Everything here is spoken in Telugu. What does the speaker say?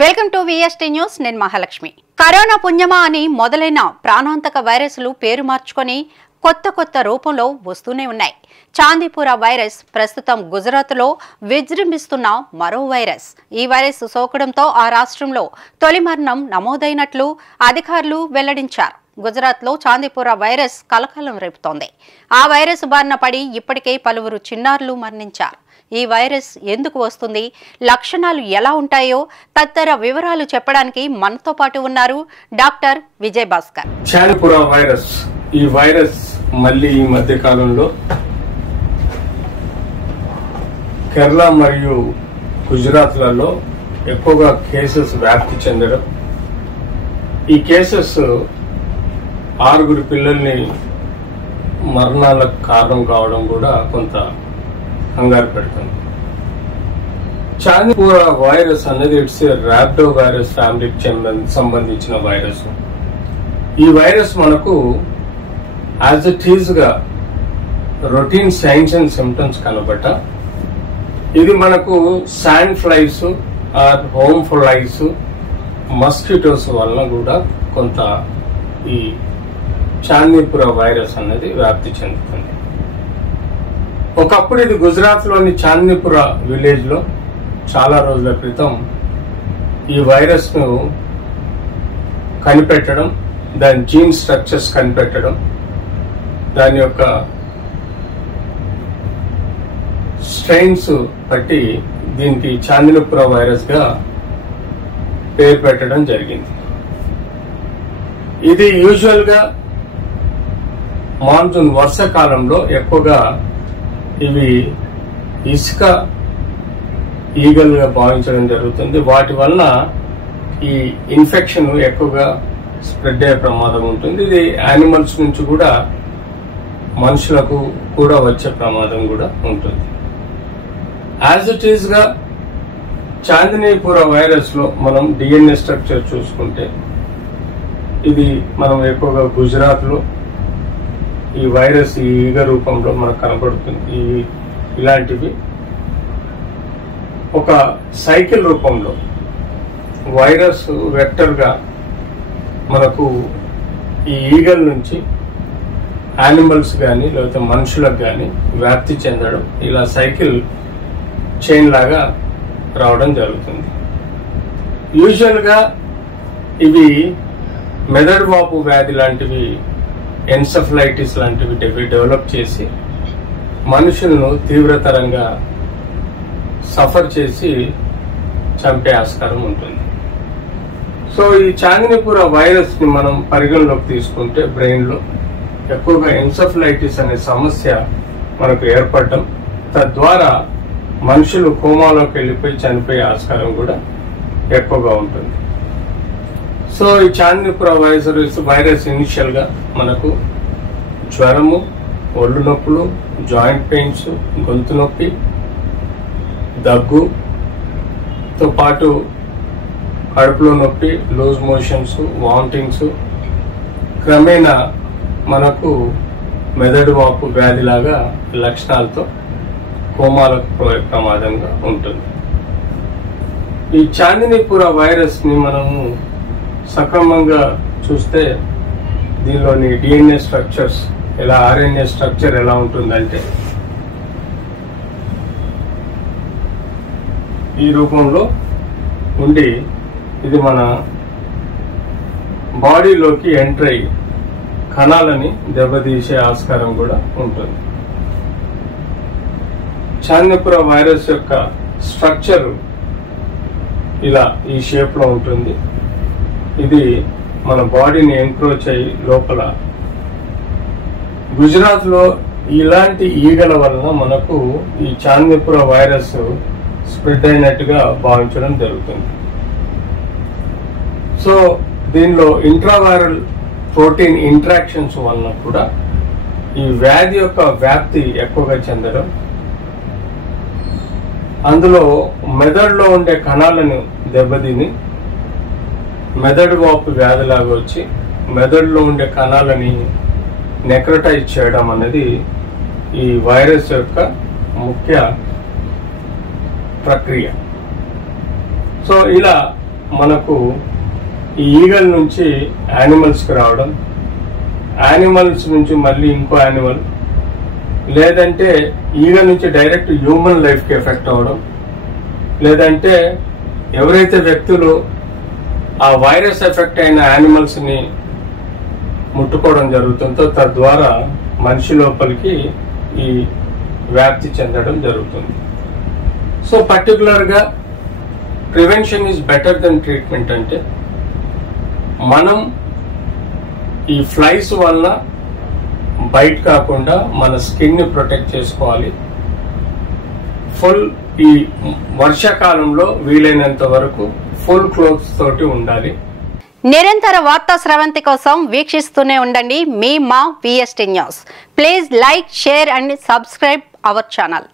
Welcome to VST news. నేను మహాలక్ష్మి. కరోనా పుణ్యమా అని మొదలైన ప్రాణాంతక వైరస్లు పేరు మార్చుకొని కొత్త రూపంలో వస్తూనే ఉన్నాయి. చాందీపుర వైరస్ ప్రస్తుతం గుజరాత్లో విజృంభిస్తున్న మరో వైరస్. ఈ వైరస్ సోకడంతో ఆ రాష్ట్రంలో తొలి మరణం నమోదైనట్లు అధికారులు వెల్లడించారు. గుజరాత్లో చాందీపుర వైరస్ కలకలం రేపుతోంది. ఆ వైరస్ బారిన పడి ఇప్పటికే పలువురు చిన్నారులు మరణించారు. ఈ వైరస్ ఎందుకు వస్తుంది, లక్షణాలు ఎలా ఉంటాయో తదితర వివరాలు చెప్పడానికి మనతో పాటు ఉన్నారు డాక్టర్ విజయ్ భాస్కర్. చాందీపుర వైరస్ ఈ వైరస్ మళ్ళీ ఈ మధ్య కాలంలో కేరళ మరియు గుజరాత్లలో ఎక్కువగా కేసెస్ వ్యాప్తి చెందడం, ఈ కేసెస్ 6 పిల్లల్ని మరణాలకు కారణం కావడం కూడా కొంత కంగారు పెడుతుంది. చాందీపుర వైరస్ అనేది ఇట్స్ ర్యాపిడో వైరస్ ఫ్యామిలీకి సంబంధించిన వైరస్. ఈ వైరస్ మనకు యాజ్ ఇట్ ఈజ్ గా రొటీన్ సైన్స్ అండ్ సిమ్టమ్స్ కనబట్ట ఇది మనకు sand flies or home flies mosquitoes వలన కూడా కొంత ఈ చాందీపుర వైరస్ అనేది వ్యాప్తి చెందుతుంది. ఒకప్పుడు ఇది గుజరాత్ లోని చాందీపుర విలేజ్ లో చాలా రోజుల క్రితం ఈ వైరస్ ను కనిపెట్టడం, దాని జీన్ స్ట్రక్చర్స్ కనిపెట్టడం, దాని యొక్క స్ట్రెయిన్స్ బట్టి దీనికి చాందీపుర వైరస్ గా పేరు పెట్టడం జరిగింది. ఇది యూజువల్ గా మాన్సూన్ వర్షాకాలంలో ఎక్కువగా ఇవి ఇసుక ఈగలుగా భావించడం జరుగుతుంది. వాటి వలన ఈ ఇన్ఫెక్షన్ ఎక్కువగా స్ప్రెడ్ అయ్యే ప్రమాదం ఉంటుంది. ఇది యానిమల్స్ నుంచి కూడా మనుషులకు కూడా వచ్చే ప్రమాదం కూడా ఉంటుంది. యాజ్ ఇట్ ఈజ్ గా చాందీపుర వైరస్ లో మనం DNA స్ట్రక్చర్ చూసుకుంటే ఇది మనం ఎక్కువగా గుజరాత్ లో ఈ వైరస్ ఈ ఈగ రూపంలో మనకు కనబడుతుంది. ఇలాంటివి ఒక సైకిల్ రూపంలో వైరస్ వెక్టర్ గా మనకు ఈ ఈగల నుంచి యానిమల్స్ కానీ లేకపోతే మనుషులకు కానీ వ్యాప్తి చెందడం, ఇలా సైకిల్ చైన్ లాగా రావడం జరుగుతుంది. యూజువల్ గా ఇవి మెదడు వాపు వ్యాధి లాంటివి, ఎన్సెఫలైటిస్ లాంటివి డెవలప్ చేసి మనుషులను తీవ్రతరంగా సఫర్ చేసి చంపే ఆస్కారం ఉంటుంది. సో ఈ చాందీపుర వైరస్ ని మనం పరిగణలోకి తీసుకుంటే బ్రెయిన్ లో ఎక్కువగా ఎన్సెఫలైటిస్ అనే సమస్య మనకు ఏర్పడటం, తద్వారా మనుషులు కోమాలోకి వెళ్లిపోయి చనిపోయే ఆస్కారం కూడా ఎక్కువగా ఉంటుంది. సో ఈ చాందీపుర వైరస్ ఇనిషియల్ గా మనకు జ్వరము, ఒళ్ళు నొప్పులు, జాయింట్ పెయిన్స్, గొంతు నొప్పి, దగ్గుతో పాటు కడుపులో నొప్పి, లూజ్ మోషన్స్, వామిటింగ్స్, క్రమేణా మనకు మెదడు వాపు వ్యాధిలాగా లక్షణాలతో కోమాలకు పోయే ప్రమాదంగా ఉంటుంది. ఈ చాందీపుర వైరస్ ని మనము సక్రమంగా చూస్తే దీనిలోని DNA స్ట్రక్చర్స్ ఎలా, RNA స్ట్రక్చర్ ఎలా ఉంటుందంటే ఈ రూపంలో ఉండి ఇది మన బాడీలోకి ఎంటర్ అయ్యి కణాలని దెబ్బతీసే ఆస్కారం కూడా ఉంటుంది. చాందీపుర వైరస్ యొక్క స్ట్రక్చర్ ఇలా ఈ షేప్ లో ఉంటుంది. ఇది మన బాడీని ఎంక్రోచ్ అయ్యి లోపల గుజరాత్ లో ఇలాంటి ఈగల వలన మనకు ఈ చాందీపుర వైరస్ స్ప్రెడ్ అయినట్టుగా భావించడం జరుగుతుంది. సో దీనిలో ఇంట్రావైరల్ ప్రోటీన్ ఇంటరాక్షన్స్ వలన కూడా ఈ వ్యాధి యొక్క వ్యాప్తి ఎక్కువగా చెందడం, అందులో మెదడులో ఉండే కణాలను దెబ్బతిని మెదడు వాపు వ్యాధిలాగా వచ్చి మెదడులో ఉండే కణాలని నెక్రటైజ్ చేయడం అనేది ఈ వైరస్ యొక్క ముఖ్య ప్రక్రియ. సో ఇలా మనకు ఈ ఈగల్ నుంచి యానిమల్స్కి రావడం, యానిమల్స్ నుంచి మళ్ళీ ఇంకో యానిమల్, లేదంటే ఈగల్ నుంచి డైరెక్ట్ హ్యూమన్ లైఫ్కి ఎఫెక్ట్ అవ్వడం, లేదంటే ఎవరైతే వ్యక్తులు ఆ వైరస్ ఎఫెక్ట్ అయిన యానిమల్స్ని ముట్టుకోవడం జరుగుతుందో తద్వారా మనిషి లోపలికి ఈ వ్యాప్తి చెందడం జరుగుతుంది. సో పర్టికులర్గా prevention is better than treatment అంటే మనం ఈ ఫ్లైస్ వల్ల బయట కాకుండా మన స్కిన్ని ప్రొటెక్ట్ చేసుకోవాలి. ఫుల్ ఈ వర్షాకాలంలో వీలైనంత వరకు ఫుల్ క్లోత్స్ తోటి ఉండాలి. నిరంతర వార్తా స్రవంతి కోసం వీక్షిస్తూనే ఉండండి మా VST news. Please like, share and subscribe our channel.